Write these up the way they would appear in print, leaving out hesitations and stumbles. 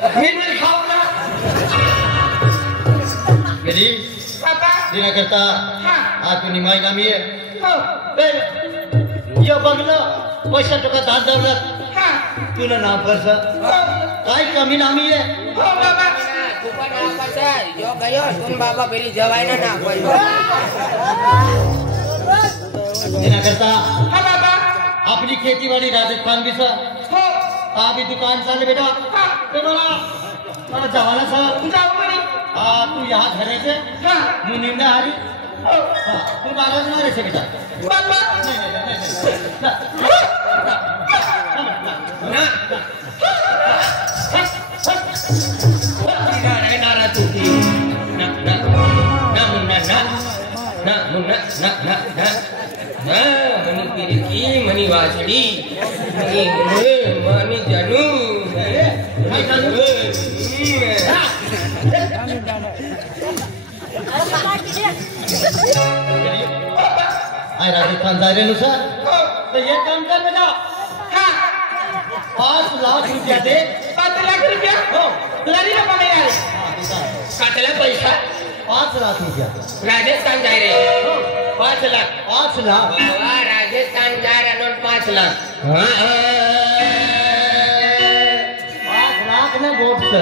मी खाऊ ना गेली बाबा दिना करता हा तू निमाई नामी आहे यो बंगलो पैसा टका दान दौलत तुला नाम करस काय कमी नामी आहे हो बाबा तू पण नाव कसं जो गयो तुम बाबा बेरी जवायना ना कोई दिना करता हा बाबा अपनी खेती बाड़ी राजस्थान भी सा हो अभी दुकान चाले बेटा ते मला जवाना सा जाऊ बरी तू यहाँ घरे से मुनीम ने हारी तू नाराज ना रहे से बेटा बाबा मनी वासड़ी मनी जानू राजस्थान जा रहे नुसार तो ये काम कर बेटा 5 लाख रुपया दे 5 लाख रुपया हो लड़ी ना पड़े यार काटला पैसा 5 लाख रुपया राजस्थान जा रहे 5 लाख 5 लाख राजस्थान जा रहे नोट 5 लाख 5 लाख ना गोट से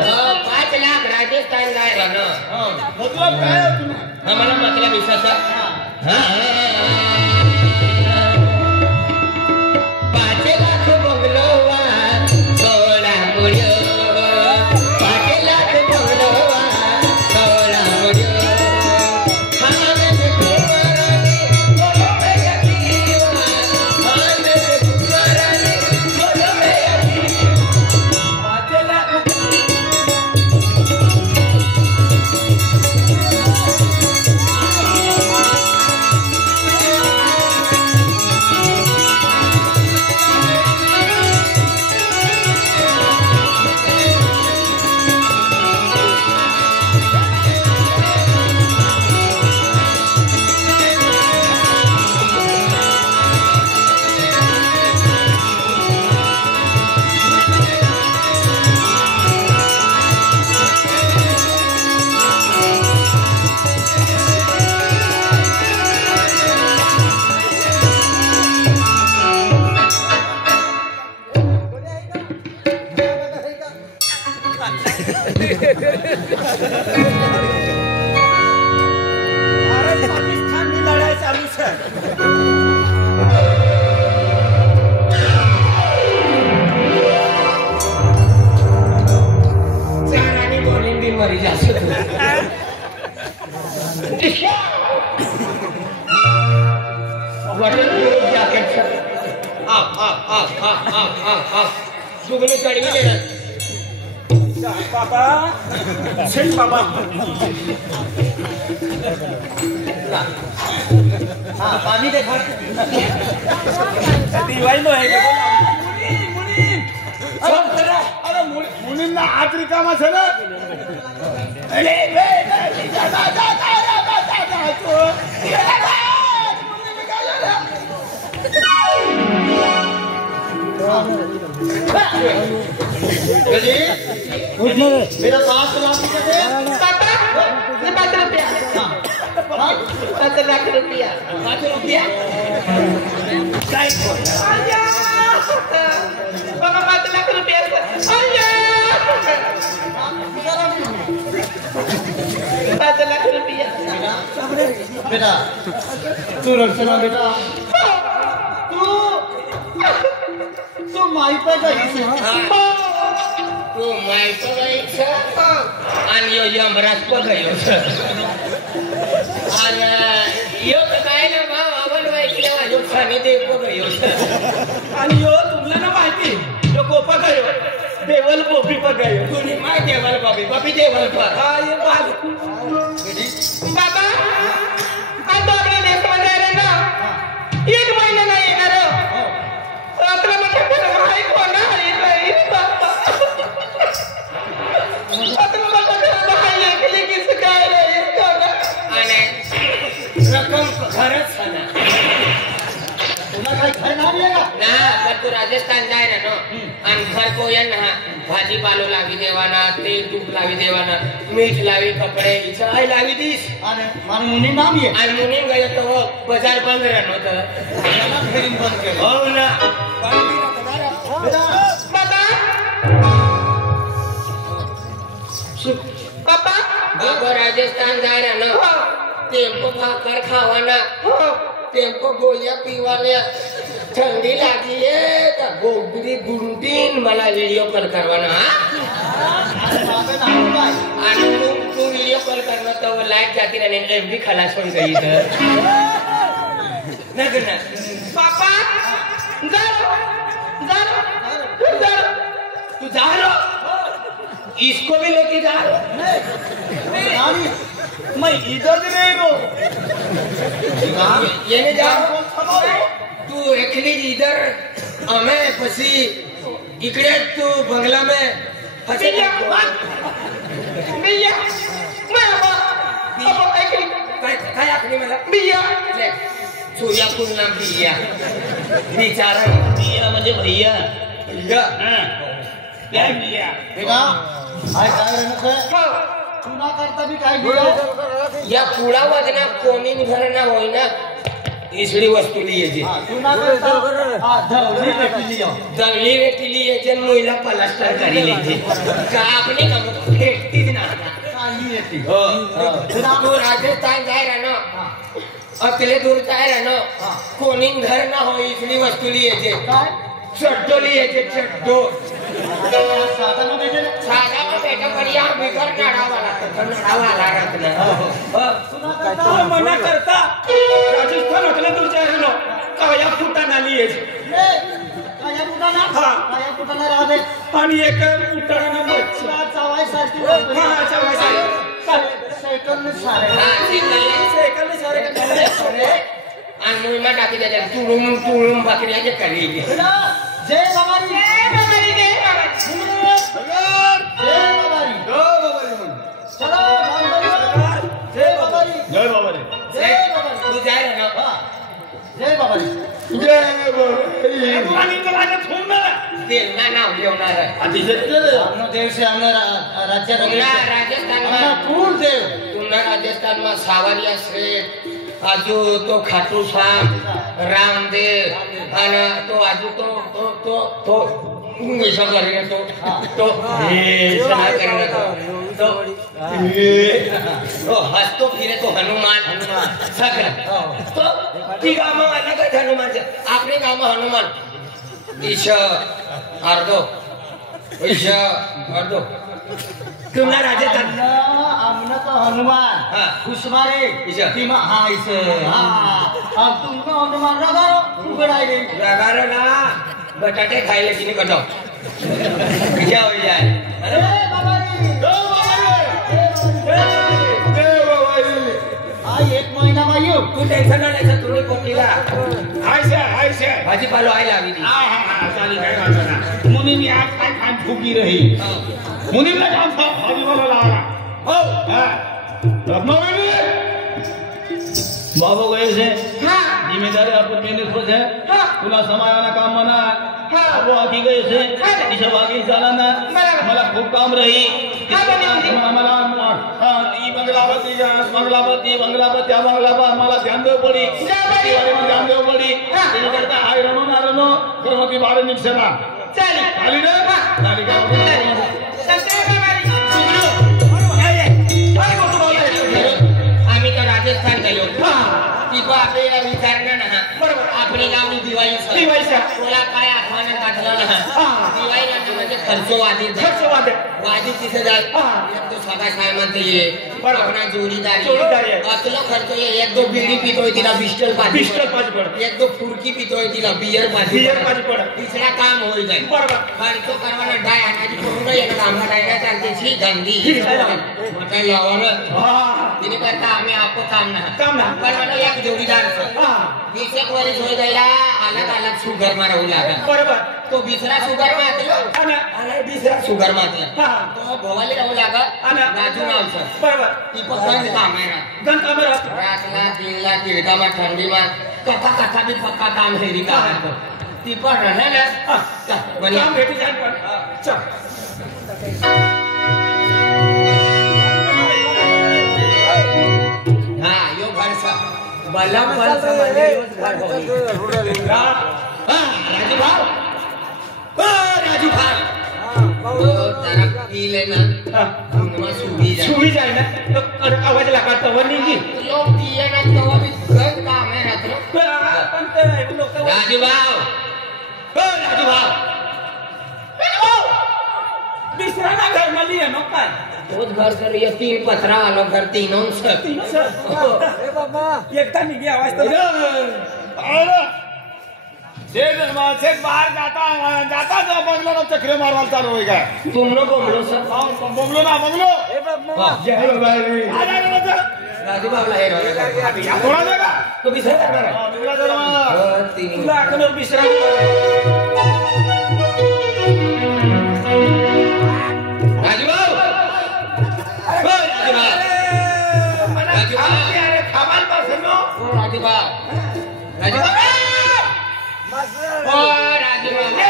5 लाख राजस्थान जा रहे ना मतलब काय हो तुम्ही हमारा मतलब ऐसा था पाकिस्तान में लड़ाई चालू है चारानी बोलिंग भी मरी जा जैकेट सुगने चढ़ी भी लेना बाबा सिंह बाबा हाँ पानी देखा दिवाई में है अरे मुनीम ना हाथ रिकामा छे ना अरे मेरा 5 लाख रुपया दे पापा ये 5 रुपया 5 लाख रुपया 5 रुपया काय बाबा 5 लाख रुपया अय्या 5 लाख रुपया बेटा तू रचना बेटा तू माई पे गई तू माई पे गई आणि यो यमराज पे गयो आणि यो काय ना भाव आवड वाईकल्या वाजो खाने देव पे गयो आणि यो तुम्हाला ना माहिती यो कोपा गयो देवल गोपी पे गयो तुनी माय देवल बाबी बाबी देवल पर हा ये बात बाबा आज दोघे देश मध्ये रे ना 1 महिना नाही येणार रात्र मध्ये पण हाय कोण आहे रे बाबा रात्र मध्ये हाय एकली किस काय रे कोण आणि रक्कम खरच ना तुला काय खरं नाही आहे का ना पण तू राजस्थान जाय ना नो आणि घर कोयन ना भाजीपालो लावी देवाना, तेल तूप लावी देवाना, मीठ लावी, कपडे चाय लावी दीस. आणि मुनी नाम ये आणि मुनी गयो तो बाजार बंद राहत फेरीन बंद केलं. हो ना. बाबा बाबा राजस्थान जाय राहणं, टेम्पो भाकर खावाना, टेम्पो गोळ्या पिवाल्या, थंडी लागली आहे का गोबरी गुंटीन मला व्हिडिओ कॉल करवाना. आणि तू व्हिडिओ कॉल करणं तर लाईट जाती आणि एवढी खलास पण गई तर नग ना. पापा तू जा रो, इसको भी लेके जा रो. मैं इधर नहीं रो. ये जा तू एकली इधर अमे पसी इकडे तू बंगला में फसे. काय आखली मला सूर्यापूर नाम बिया बिचारा. बिया म्हणजे भैया. काय बिया बेटा काय तू ना करता भी काय बिया. या पुढा वजना कोणी घर ना होई ना इसली वस्तू लिये तू ना करता धवली भेटली दंगली वेटी लिये जन महिला पलास्टर करी लेते का आपने काम भेटतीच ना. तू राजस्थान जाय राहणं, अकले दूर जाय राहणं, कोणी घर ना हो इसली वस्तू लिये चड्डो लिये चड्डो. साधा में बेटा बढ़िया बिगर नडावाला रत्न मना करता. राजस्थान अकले दूर जाय राहणं, काया फुटाना लिये काया कुटाना राहते आणि एक उठाना मच्छा चावाय सारखी सायकल सारे आणि मुलमा टाकी द्यायच्या तुळूम भाकरी करी. जय बाबारी जय बाबारी जय जय बाबारी जय बाबारी जय बाबारी तू जाय ना जय बाबारी जय बाबारी नाव लिवणार देव से राज्य राजस्थान में सावरिया श्रेष्ठ आजू तो खाटू श्याम रामदेव आणि तो आजू तो ऐसा करेगा तो हंसतो फिरे तो हनुमान सगळं तो ती गाव अलग हनुमान आपले गाव हनुमान ईश अर्धो तुम्हाला राजस्थान आमना तो हनुमान खुशमारे तुमका हनुमान रगारो उघडाय रे रगारो ना बटाटे खायला तिने कटाव क्या हो जाए. एक महिना मायू तू टेन्शन ना लेसा तुम्ही कोटीला भाजीपालो आय लावी मुनी मी आज काय खान फुकी रही मुनीला काम भाजीपाला लावला हो रत्नावेली बाबा गए से जिम्मेदारी अपन मेहनत पर है तुला समायाना काम मना अब आखी गए से दिशा बाकी झाला ना मला खूप काम रही मला ध्यान देव पडी ध्यान देव पडी करता आय रणो ना रणो कर्मती बारे निक्षेमा चाली ना आम्ही तर राजस्थान गेलो तिथं आपल्याला विचारलं ना बरोबर आपली गावनी दिवाळीचा तुला काय आठवण काढलं ना दिवाळी म्हणजे खर्चवादी वादी तिथे जाय एक तो सगळा काय म्हणते ये अपना जोडीदारी अतला खर्च ये एक दो बीड़ी पितोय तिला पिस्टल पाजी पड एक दो फुडकी पितोय तिला बियर पाजी पड तिसरा काम होई जाय बरोबर खर्च करवाना डाय आणायची पूर्ण येणार आम्हाला डायना चालते गंदी म्हटलं लावलं तिने करता आम्ही आपको काम ना पण मला एक जोडीदार एक वर्ष होई जायला अलग शुगर मा राहू लागला बरोबर तो बिसरा शुगर मातला आणि बिसरा शुगर मातला तो भवाली राहू लागा राजू नावचा बरोबर ती पसंत काम आहे ना गण काम रातला दिनला तिळका मा थंडी मा कथा भी पक्का काम हेरी का ती पण राहणार ना काम भेटी जाईल पण चल हा यो घर सा बलम बल समझे घर हो राजू भाव राजू भाव जरा पी लेना सुबी जाए ना तो आवाज लगा तो नहीं लोग दिए ना तो अभी घर काम है राजू भाव दूसरा ना घर में लिया नो का बहुत घर कर ये 3 पत्रा वाला घर तीनों से ए बाबा एकटा नहीं गया आवाज तो सेठ बाहर जाता तो बंगलो ना चक्रे मारवाल चालू होएगा तुम लोग बोलो सर बंगलो ना बंगलो ए बाबा जय हो भाई राजू बाबला है थोड़ा देगा तो बिसर करना है बिगड़ा जरा तीन लाख में विश्राम राजू बाबू राजू अरे खबर बसनो राजू बाबू राजू बाबू ओ राजू बाबू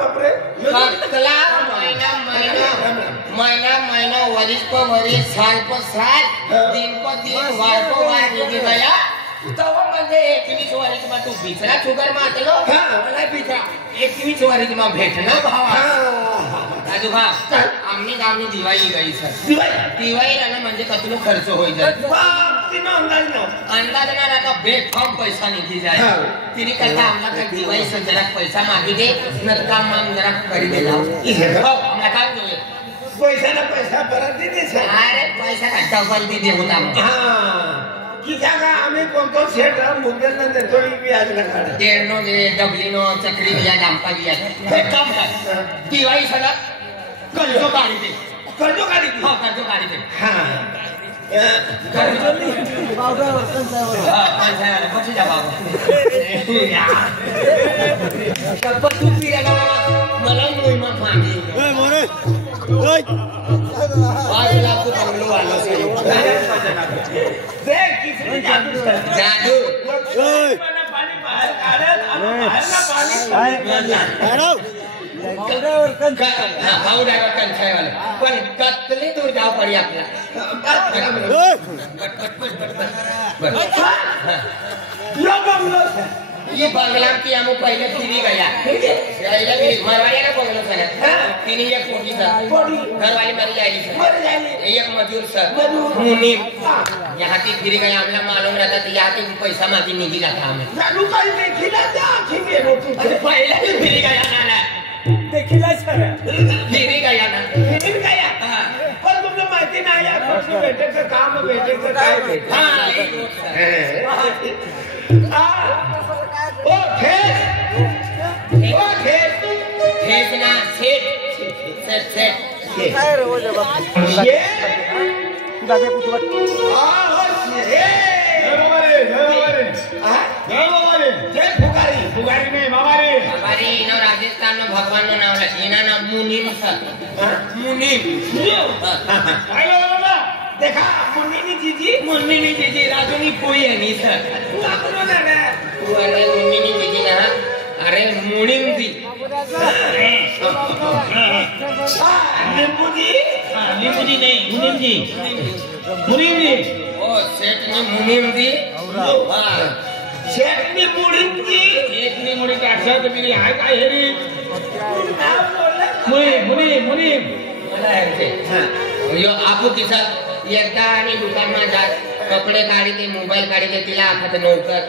बापरे कला महीना वरिस पर वरिस साल पर साल दिन पर दिन वार पर वार निघी गया तव म्हणजे 21 वरिस मा तू बिचरा शुगर मातलो मला बिचरा 21 वरिस मा भेटना भावा राजू भाव आमनी गावनी दिवाळी गई सर दिवाळीला ना म्हणजे कतलो खर्च होई जाय अंदाज ना आता बेफाम पैसा निघी जाय तिने कहता आमला का दिवाळी से जरा पैसा मागी दे न काम माम जरा करी दे जाओ हो आमला काम जोए पैसा परत दे अरे पैसा का डबल दे दे होता की जागा आम्ही कोणतो सेट मुद्दल न देतो व्याज न काढा तेरनो दे डबलीनो चक्री दिया डांपा दिया हे काम कर दिवाळी सला कर्जो गाडी दे हो कर्जो गाडी दे कर्जो बाबा पंचायत बची जा बाबा कप्पा तू पियाला मला मोहिमा मागे ओय 5 लाख बंगलो वाला से देख किसने जादू जादू ओय पाणी बाहेर काढत आणि पाणी भाऊ ड्रायव्हर कंचाय वाले पण कतली दूर जाव पडी आपला यो बंगलो ये बंगला की हम पहले फिरी गया मरवाड़ी ना बंगलो सर तीन एक कोठी था घर वाली मर जाएगी एक मजदूर सर मुनी यहाँ की फिरी गया हमला मालूम रहता तो यहाँ की पैसा मांगी नहीं जाता हमें जादू काही देखिला जा खिंगे पहले ही फिरी गया ना देखिला सर फिरी गया ना फिर गया पण तुमला माहिती नाही या कसं भेटायचं काम भेटायचं काय ओ ठेस ना सेट काय रे हो जब ये दादा कुछ बात जय फुगारी नहीं मामा रे हमारी इनो राजस्थान में भगवान नो नाम है इना नाम मुनीम सर मुनीम देखा मुन्नी जीजी राजूनी पोई है नी सर आपनो ना रे अरे मुनीम जीजी ना अरे मुनीम दी नींबू जी नहीं मुनीम जी ओ सेठ ने मुनीम दी हां शेख ने मुनीम जी एक नी मुनी का अक्षर तो मेरी हाय काय हे रे मुनीम मला है से यो आपू किसा एकदा आणि दुकान मा जात कपडे काढी ते मोबाईल काढी ते तिला आखत नौकर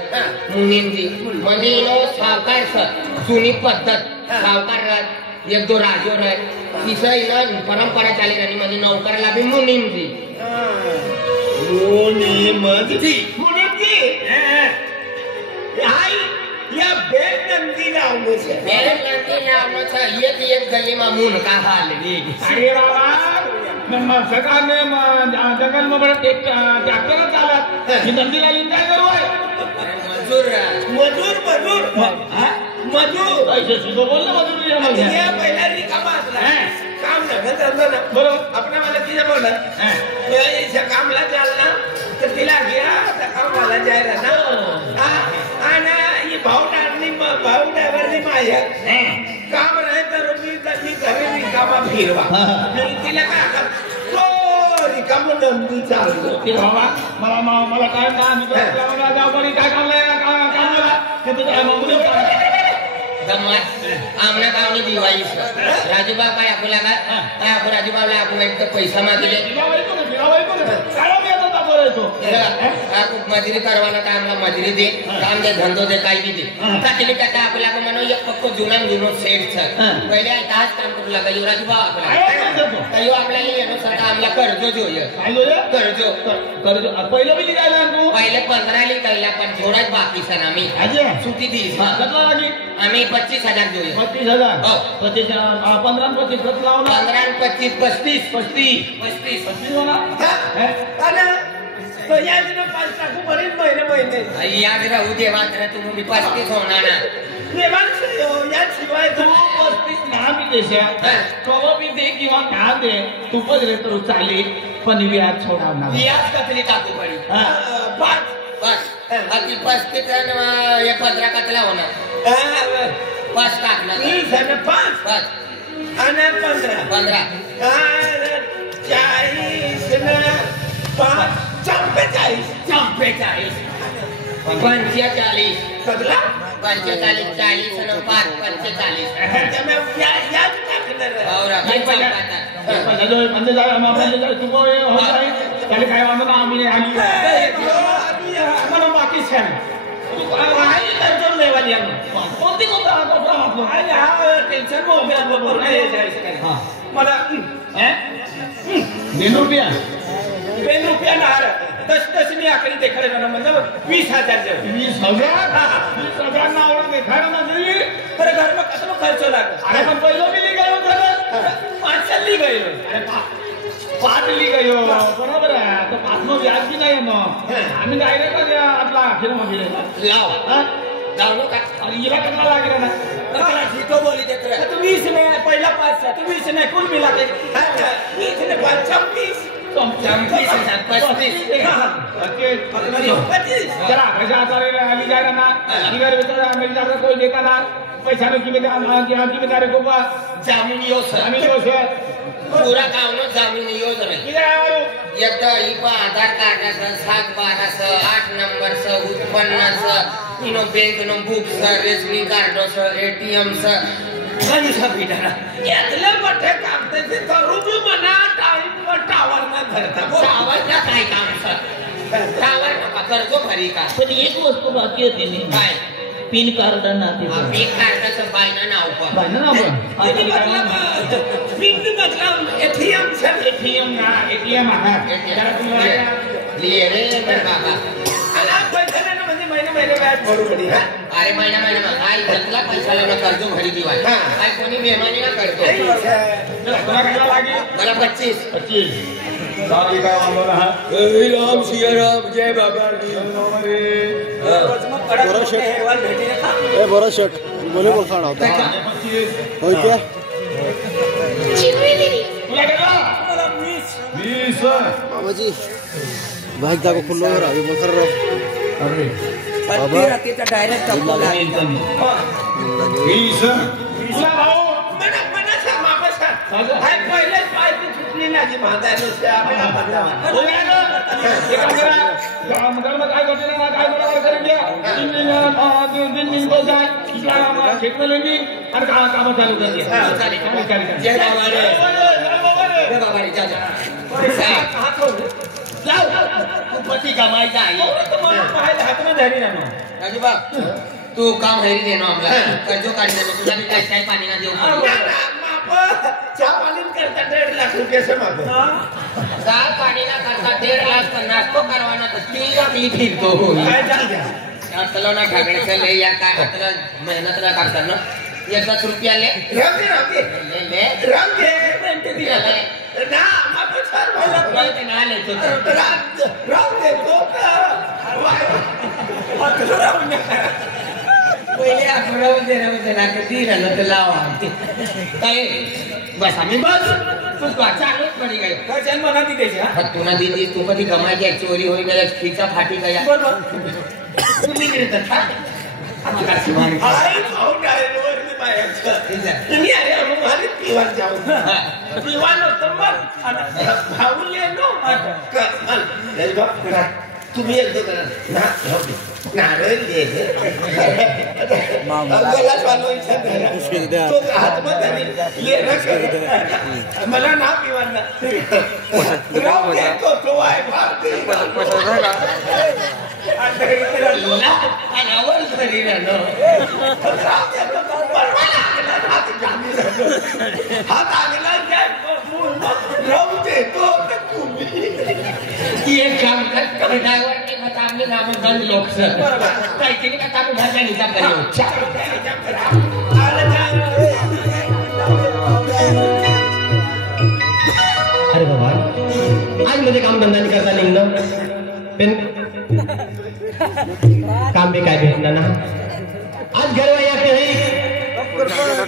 मुनीम दी म्हणजे इनो सावकार सर सुनी पद्धत सावकार राहत एक दो राजो राहत तिसं इनो परंपरा चाली राहिली म्हणजे नौकरला बी मुनीम दी मुनीम जी आई या बेल नंदी लावलो से मेरे नंदी नाम था एक गली में मुन का हाल रे अरे बाबा ನಮ್ಮ सरकारने जंगल में बड़ा एक ट्रैक्टर चालत ही नंदी लाली काय करू आहे मजूर ऐसे सीधो बोल ना मजूर ये मग ये पहिला रिकामा असला काम नव्हतं ना बरोबर आपल्या मला तिथे बोलत इथे कामला चालना तर तिला घ्या मला जायला ना आणि भाऊ ड्रायव्हरनी माझ्या काम नाही तर मी घरी रिकामा फिरवा तिला काय रिकामा दंडी चाललो ते बाबा मला काय काम काय आमना गावनी दिवाळी राजूबा काय आपला काय आपण राजूबाला आपण एक पैसा मागितले मजुरी करवाना का आम्हाला मजुरी दे काम दे धंदो दे काही बी दे ताकली टाटा आपल्याला म्हणून एक फक्त जुना सेट छ पहिले आताच काम करू लागा राजूबा आपल्याला कायो आपल्याला येनो सका आम्हाला कर्ज जोय कर्ज पहिलं बी निघाला तू पहिले 15 लिखायला पण थोडाच बाकी सण आम्ही सुट्टी दी आम्ही 25,000 जोय 25,000 हो 15 25 लावला 15 25 35 याद टाकू बरेच महिने याद राहू दे मात्र तुम्ही 35 होणार याशिवाय तू 35 ना बी देशा कवा बी दे किंवा ना दे तू पदरे तर चालेल पण व्याज सोडणार व्याज कतली टाकू पडी 5 बाकी 35 हे 15 कतला होणार 5 टाकणार 5 आणि 15 40 ना 5 45 कदला 45 40 आणि 5 45 त्यामुळे याद टाकणार और आपण म्हणजे तू हो त्याला काय वाटत ना आम्ही आम्हाला बाकी छान लेवाली कोणती टेन्शन मला पेन रुपया नार तशी मी आकडे देखायला ना म्हणजे 20,000 20,000 नावडा देखायला ना तरी खरं घर मग कसं खर्च लागत अरे पण पहिलं मी लिगायो झालं 5 लिगायो अरे 5 लिगायो बरोबर आहे तर 5 व्याज बी नाही मग आम्ही डायरेक्ट आपला अखेर मागितले लाव जाऊ का आणि हिला कसा लागेल ना तो बोली देत तू 20 नाही पहिला 5 तू 20 नाही कुल मिला के 20 ने 26 जरा कशा आली जाएगा ना इधर मेरी जाकर कोई देखा ना पैसा में जिम्मेदारी को जामीन यो से पूरा काम नो जामीन यो एकदा ही आधार कार्ड 7/12 8 नंबर उत्पन्न इनो बैंक नो बुक रेशनिंग कार्ड एटीएम काही सगळीला यातले मोठे काम ते करू म्हणा टाइम टावर ना धरता टावर का काय काम टावर नका कर्ज भरी का पण एक वस्तू बाकी होती नाही काय पिन कार्ड ना ते पिन कार्डाचं बायना नाव पण बायना नाव पण पिन मतलब एटीएम ना एटीएम आहे लिए रे बाबा महिने व्याज भरू पडी अरे महिना काय जतला पैसा लावला कर्ज भरी दिवाय काय कोणी मेहमानी ना करतो मला 25 सारी काय आंदोलन आहे जय राम सिया राम जय बाबा बड़ा शर्ट बोले बोल खाना होता और क्या बाबा जी भाई को खुल्लो हो रहा अभी बोल कर रहा अरे बाबा राती तर डायरेक्ट टपला हाय पहिले पायची सुटली नाही बांधायला काय करते ना काय बरोबर करेंगे 3 दिन को जाए इसका खेत में लेंगे और काम चालू करेंगे जय बाबा रे जा हात होऊ जाऊ तू पती कमाई जाई पाहायला हात में धरी ना राजू बाप तू काम हेरी देनो आम्हाला कर्जो काढी देनो तुला मी काय पाणी ना देऊ चहा पाणी करता 1.5 लाख रुपये से मागो चहा पाणी ना करता 1.5 लाख पण नाश्तो करवाना तर 3 लाख मी फिरतो काय जाऊ द्या आपल्याला ना ठाकरेचं लय या काय आपल्याला मेहनत ना करता ना 1 रुपया ले राम दे पेंट दिला ना आपण सर्व ते ना ले तो राम दे तो पहिले आठवड्यामध्ये ना कधी राहिलं तर लावा काय बस आम्ही बस तू चालूच पडी काय काय मना ती त्याच्या तुला दिदी तू कधी कमायची चोरी होई गेल्या खिचा फाटी काय तुम्ही तुम्ही अरे अरे पिवान जाऊ पिवान होतं मग भाऊन ये नो तुम्ही एकदा करा नारळ दे गलास वालो तो हातमध्ये ले ना मला ना पिवान ना तो आहे अनावर शरीर हात आगला राहू देतो एक काम ड्रायव्हर आमले नामधान लोक सर काहीतरी का ताबू भाज्या निजाम करी अरे बाबा आज मुझे काम धंदा नहीं करता निघणं पण काम भी काय भेटणार ना आज घरवाई आते है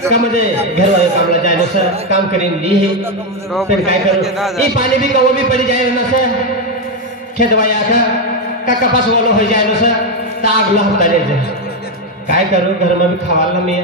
का म्हणजे घरवाई कामला जायला सर काम करीन ली है फिर काय करू ये पानी भी कवो भी पड़ी जाए ना सर खेतवाई आका का कपास वालो हो जाए ना सर ताग लहता ले काय करू घर में भी खावाला मी